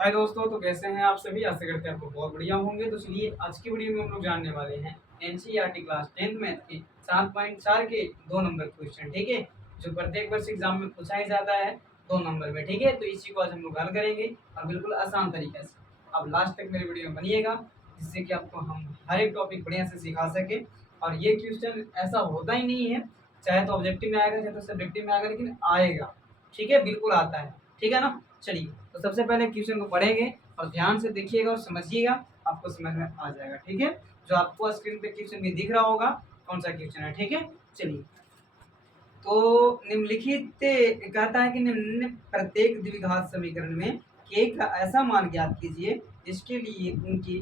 हाय दोस्तों, तो कैसे हैं आप सभी। आशा करते हैं आपको बहुत बढ़िया होंगे। तो चलिए आज की वीडियो में हम लोग जानने वाले हैं एनसीईआरटी क्लास 10th मैथ के 7.4 के 2 नंबर क्वेश्चन। ठीक है, जो प्रत्येक वर्ष एग्जाम में पूछा ही जाता है 2 नंबर में। ठीक है, तो इसी को आज हम लोग हल करेंगे और बिल्कुल आसान तरीके से। अब लास्ट तक मेरे वीडियो में बनिएगा, जिससे कि आपको हम हर एक टॉपिक बढ़िया से सिखा सके। और ये क्वेश्चन ऐसा होता ही नहीं है, चाहे तो ऑब्जेक्टिव में आएगा चाहे तो सब्जेक्टिव में आएगा, लेकिन आएगा। ठीक है, बिल्कुल आता है। ठीक है ना। चलिए, तो सबसे पहले क्वेश्चन को पढ़ेंगे और ध्यान से देखिएगा और समझिएगा, आपको समझ में आ जाएगा। ठीक है, जो आपको स्क्रीन पे क्वेश्चन भी दिख रहा होगा कौन सा क्वेश्चन है। ठीक है, चलिए। तो निम्नलिखित कहता है कि निम्न प्रत्येक द्विघात समीकरण में k का ऐसा मान ज्ञात कीजिए जिसके लिए उनके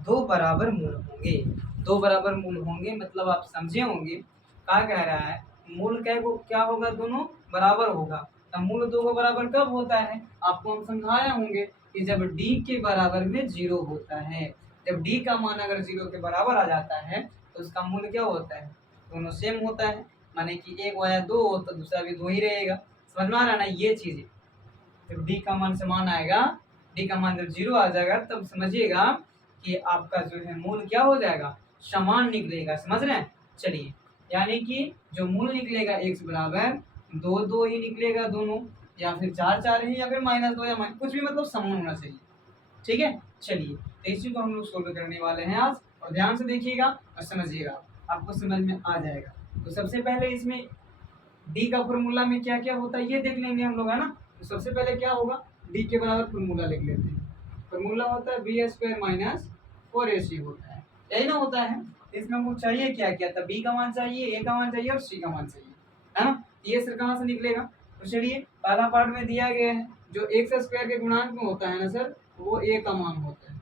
दो बराबर मूल होंगे। दो बराबर मूल होंगे मतलब आप समझे होंगे क्या कह रहा है। मूल क्या होगा, दोनों बराबर होगा। तो मूल दो को बराबर कब होता है, आपको हम समझाए होंगे कि जब d के बराबर में 0 होता है। जब d का मान अगर 0 के बराबर आ जाता है तो उसका मूल क्या होता है, दोनों सेम होता है। माने कि एक वाया 2 हो तो दूसरा भी 2 ही रहेगा। समझ में आ रहा है ना ये चीज। जब d का मान समान आएगा, d का मान जब 0 आ जाएगा तब समझिएगा कि आपका जो है मूल क्या हो जाएगा, समान निकलेगा। समझ रहे हैं। चलिए, यानी कि जो मूल निकलेगा x बराबर 2 ही निकलेगा दोनों, या फिर 4 ही, या फिर -2 या कुछ भी, मतलब समान होना चाहिए। ठीक है, चलिए, तो इसी को हम लोग सोल्व करने वाले हैं आज। और ध्यान से देखिएगा और समझिएगा, आपको समझ में आ जाएगा। तो सबसे पहले इसमें डी का फॉर्मूला में क्या क्या होता है ये देख लेंगे हम लोग, है ना। तो सबसे पहले क्या होगा, डी के बराबर फॉर्मूला लिख लेते हैं। फॉर्मूला होता है बी स्क्वायर माइनस 4ac होता है, यही ना होता है। इसमें हमको चाहिए क्या क्या था, बी का मान चाहिए, ए का मान चाहिए और सी का मान चाहिए, है ना। ये सर कहाँ से निकलेगा। तो चलिए, पहला पार्ट में दिया गया है जो एक्स स्क्वायर के गुणांक में होता है ना सर, वो ए का मान होता है।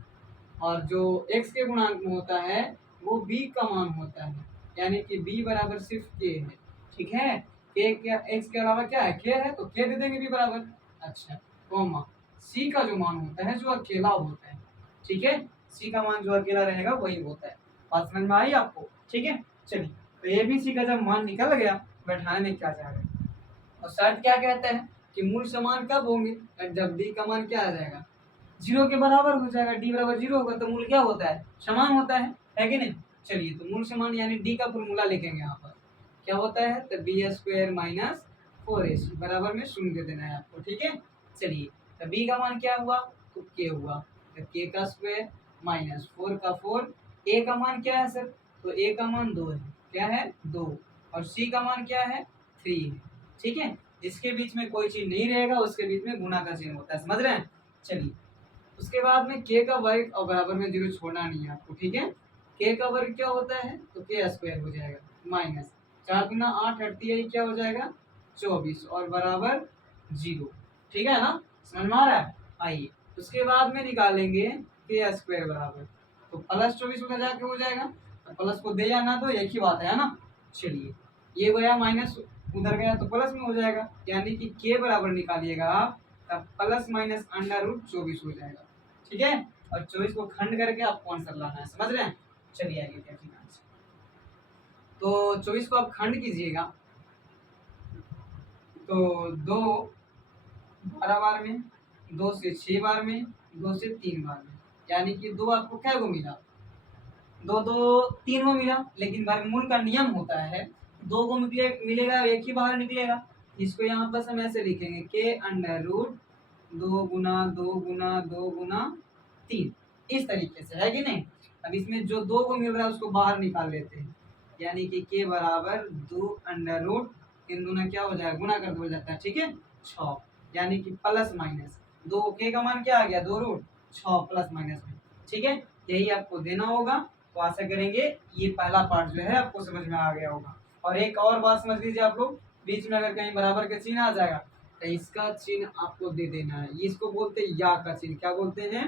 और जो x के गुणांक में होता है वो b का मान होता है, यानी कि b बराबर सिर्फ k है। ठीक है, k क्या x के अलावा क्या है, k है, तो k दे देंगे b बराबर। अच्छा, कॉमा c का जो मान होता है जो अकेला होता है। ठीक है, c का मान जो अकेला रहेगा वही होता है। बात समझ में आई आपको। ठीक है, चलिए, तो ए बी सी का जब मान निकल गया, बैठाने में क्या जा रहा है। और शर्त क्या कहता है कि मूल समान कब होंगे, जब d का मान क्या आ जाएगा, 0 के बराबर हो जाएगा। डी बराबर 0 होगा तो मूल क्या होता है, समान होता है कि नहीं। चलिए, तो मूल समान यानी डी का फॉर्मूला लिखेंगे यहाँ पर। क्या होता है, तो बी स्क्वायर माइनस 4ac बराबर में 0 दे देना है आपको। ठीक है, चलिए, तो बी का मान क्या हुआ, तो के हुआ, तो के का स्क्वायर माइनस 4 का 4। ए का मान क्या है सर, तो ए का मान 2 है। क्या है, 2। और सी का मान क्या है, 3 है। ठीक है, जिसके बीच में कोई चीज नहीं रहेगा उसके बीच में गुना का चिन्ह होता है। समझ रहे हैं। चलिए, उसके बाद में k का वर्ग और बराबर में 0 छोड़ना नहीं है आपको। ठीक है, k का वर्ग क्या होता है, तो k स्क्वायर हो जाएगा माइनस 4 गुना 8 हटती है, क्या हो जाएगा 24 और बराबर 0। ठीक है ना, समझ में आ रहा है। आइए, उसके बाद में निकालेंगे k स्क्वायर बराबर, तो प्लस 24 उधर जाके हो जाएगा, तो प्लस को दे या ना दो एक ही बात है ना। चलिए, ये गया माइनस, उधर गया तो प्लस में हो जाएगा, यानी कि k बराबर निकालिएगा आप तब प्लस माइनस अंडर रूट 24 हो जाएगा। ठीक है, और 24 को खंड करके आपको आंसर लाना है। समझ रहे हैं। चलिए आगे क्या ठीक आंसर, तो 24 को आप खंड कीजिएगा तो 2 12 बार में, 2 से 6 बार में, 2 से 3 बार में, यानी कि 2 आपको क्या को मिला, 2 2 3 को मिला। लेकिन वर्गमूल का नियम होता है 2 को मिलेगा एक ही बाहर निकलेगा। इसको यहाँ पर हम ऐसे लिखेंगे के अंडर रूट 2 गुना 2 गुना 2 गुना 3, इस तरीके से, है कि नहीं। अब इसमें जो 2 को मिल रहा है उसको बाहर निकाल लेते हैं, यानी कि के बराबर 2 अंडर रूट, इन दोनों क्या हो जाएगा, गुना कर दो जाता है। ठीक है, 6, यानी कि प्लस माइनस 2, के का मान क्या आ गया 2 रूट 6 प्लस माइनस में। ठीक है, यही आपको देना होगा। तो आशा करेंगे ये पहला पार्ट जो है आपको समझ में आ गया होगा। और एक और बात समझ लीजिए आप लोग, बीच में अगर कहीं बराबर का चिन्ह आ जाएगा तो इसका चिन्ह आपको दे देना है। इसको बोलते हैं या का चिन्ह, क्या बोलते हैं,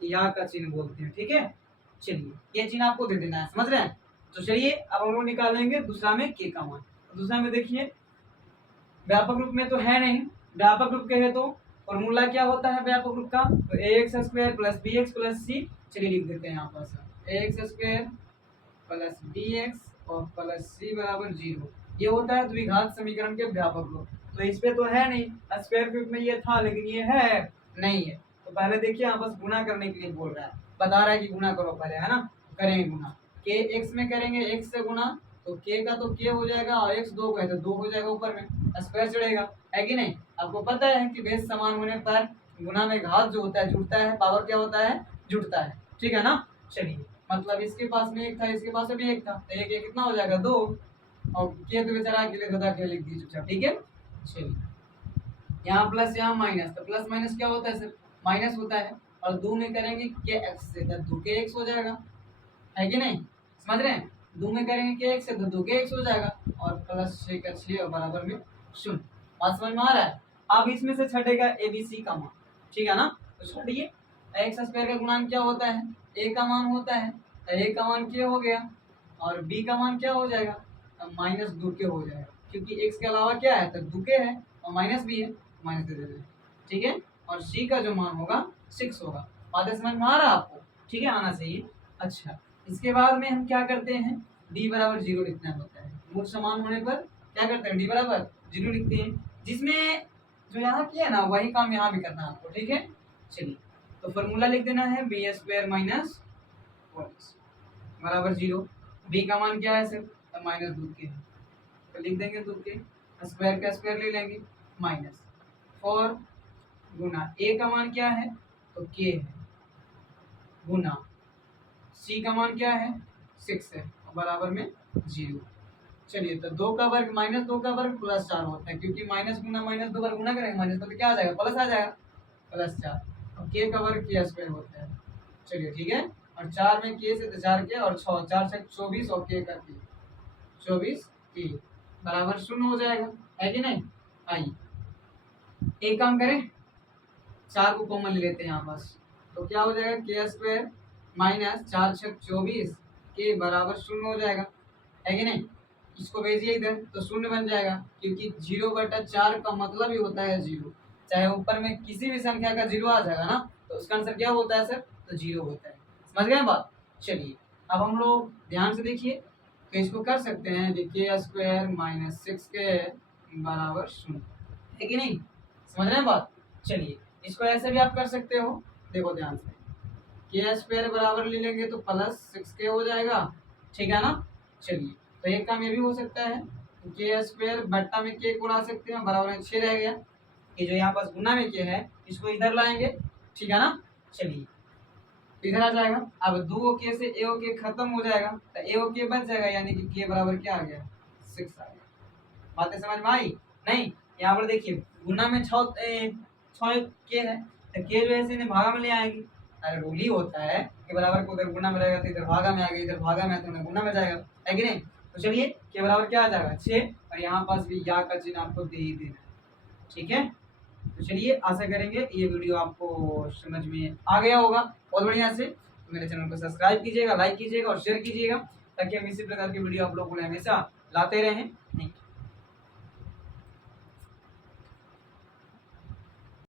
या का चिन्ह बोलते हैं। ठीक है, चलिए, ये चिन्ह आपको दे देना है। समझ रहे हैं। तो चलिए, अब हम लोग निकालेंगे दूसरा में के का मान। दूसरा में देखिए, व्यापक रूप में तो है नहीं, व्यापक रूप कहे तो फॉर्मूला क्या होता है व्यापक रूप का, तो a x square plus b x plus c. चलिए लिख देते हैं यहाँ पर, a x square plus b x और प्लस सी बराबर 0। ये होता है द्विघात समीकरण के व्यापक रूप। तो इस पे तो है नहीं, स्क्वायर रूप में ये था लेकिन ये है नहीं है, तो पहले देखिए यहाँ बस गुना करने के लिए बोल रहा है, बता रहा है कि गुना करो पहले, है ना। करेंगे गुना, के एक्स में करेंगे, एक्स से गुना तो के का तो के हो जाएगा और एक्स 2 का है तो 2 हो जाएगा, ऊपर में स्क्वायर चढ़ेगा, है कि नहीं। आपको पता है कि बेस समान होने पर गुना में घात जो होता है जुड़ता है, पावर क्या होता है, जुड़ता है, ठीक है ना। चलिए मतलब इसके पास में एक था, इसके पास भी एक था, तो एक कितना हो जाएगा 2, और के तो बेचारा के लिए खुदा के लिख दीजिए चुपचाप, ठीक है। चलिए यहाँ प्लस यहाँ माइनस, तो प्लस माइनस क्या होता है, सिर्फ माइनस होता है, और 2 में करेंगे के एक्स से तो 2 के एक्स हो जाएगा, है कि नहीं, समझ रहे हैं। 2 में करेंगे के एक्स से तो 2 के एक्स हो जाएगा, और प्लस 6 का 6 और बराबर में 0। बात समझ में आ रहा है। अब इसमें से छटेगा ए बी सी का मान, ठीक है ना। तो छटिए, एक्स स्क्वायर का गुणांक क्या होता है, ए का मान होता है, तो ए का मान क्या हो गया, और बी का मान क्या हो जाएगा, माइनस 2 के हो जाएगा, क्योंकि एक्स के अलावा क्या है, तो 2 के है और माइनस भी है, माइनस दे देते हैं, ठीक है। और सी का जो मान होगा 6 होगा। बातें समझ में आ रहा है आपको, ठीक है, आना चाहिए। अच्छा, इसके बाद में हम क्या करते हैं, डी बराबर 0 लिखना होता है। मूल समान होने पर क्या करते हैं, डी बराबर 0 लिखते हैं, जिसमें जो यहाँ किया ना वही काम यहाँ भी करना है आपको, ठीक है। चलिए तो फॉर्मूला लिख देना है बी स्क्वायर माइनस बराबर 0। बी का मान क्या है, सिर्फ माइनस 2 के है, तो लिख देंगे 2 के, स्क्वायर का स्क्वायर ले लेंगे, माइनस 4 गुना ए का मान क्या है, तो के है, गुना सी का मान क्या है 6 है, और बराबर में 0। चलिए तो 2 का वर्ग माइनस 2 का वर्ग प्लस 4 होता है, क्योंकि माइनस गुना माइनस 2 वर्ग गुना करेंगे माइनस तो क्या आ जाएगा, प्लस आ जाएगा, प्लस 4, और के का वर्ग के स्क्वायर होता है। चलिए ठीक है, और 4 में के से तो 4 के, और 6 4 से 24 और के का के 24 के बराबर 0 हो जाएगा, है कि नहीं। आइए एक काम करें, 4 को कॉमन ले लेते हैं यहाँ पास, तो क्या हो जाएगा, के स्क्वायर माइनस 4 6 24 के बराबर 0 हो जाएगा, है कि नहीं। इसको भेजिए इधर तो 0 बन जाएगा, क्योंकि 0/4 का मतलब ही होता है 0, चाहे ऊपर में किसी भी संख्या का 0 आ जाएगा ना, तो उसका आंसर क्या होता है सर, तो 0 होता है। समझ गए बात। चलिए अब हम लोग ध्यान से देखिए, तो इसको कर सकते हैं, देखिए स्क्वायर माइनस 6 के बराबर 0, है कि नहीं, समझ रहे हैं बात। चलिए इसको ऐसे भी आप कर सकते हो, देखो ध्यान से, के स्क्वायर बराबर ले लेंगे तो प्लस 6 के हो जाएगा, ठीक है ना। चलिए तो एक काम ये भी हो सकता है, के स्क्वायर बट्टा में के को ला सकते हैं, बराबर में 6 रह गया, ये जो यहाँ पास गुना में के है इसको इधर लाएंगे, ठीक है ना। चलिए इधर आ जाएगा, अब 2 के से ए के खत्म हो जाएगा, तो ए के बच जाएगा, यानी कि के बराबर क्या आ गया, 6 आ गया। बातें समझ में आई नहीं। यहाँ पर देखिए गुना में 6 के है, तो के जो है भागा में ले आएंगे, अरे रूल ही होता है कि बराबर को उधर गुना में रहेगा तो इधर भागा में आ गया, इधर भागा में तो गुना में जाएगा, है कि नहीं। तो चलिए के बराबर क्या आ जाएगा 6, और यहाँ पास भी या का चिन्ह आपको दे ही देना, ठीक है। तो चलिए आशा करेंगे ये वीडियो आपको समझ में आ गया होगा बहुत बढ़िया से। तो मेरे चैनल को सब्सक्राइब कीजिएगा, लाइक कीजिएगा और शेयर कीजिएगा, ताकि हम इसी प्रकार की वीडियो आप लोगों को हमेशा लाते रहें। Thank you.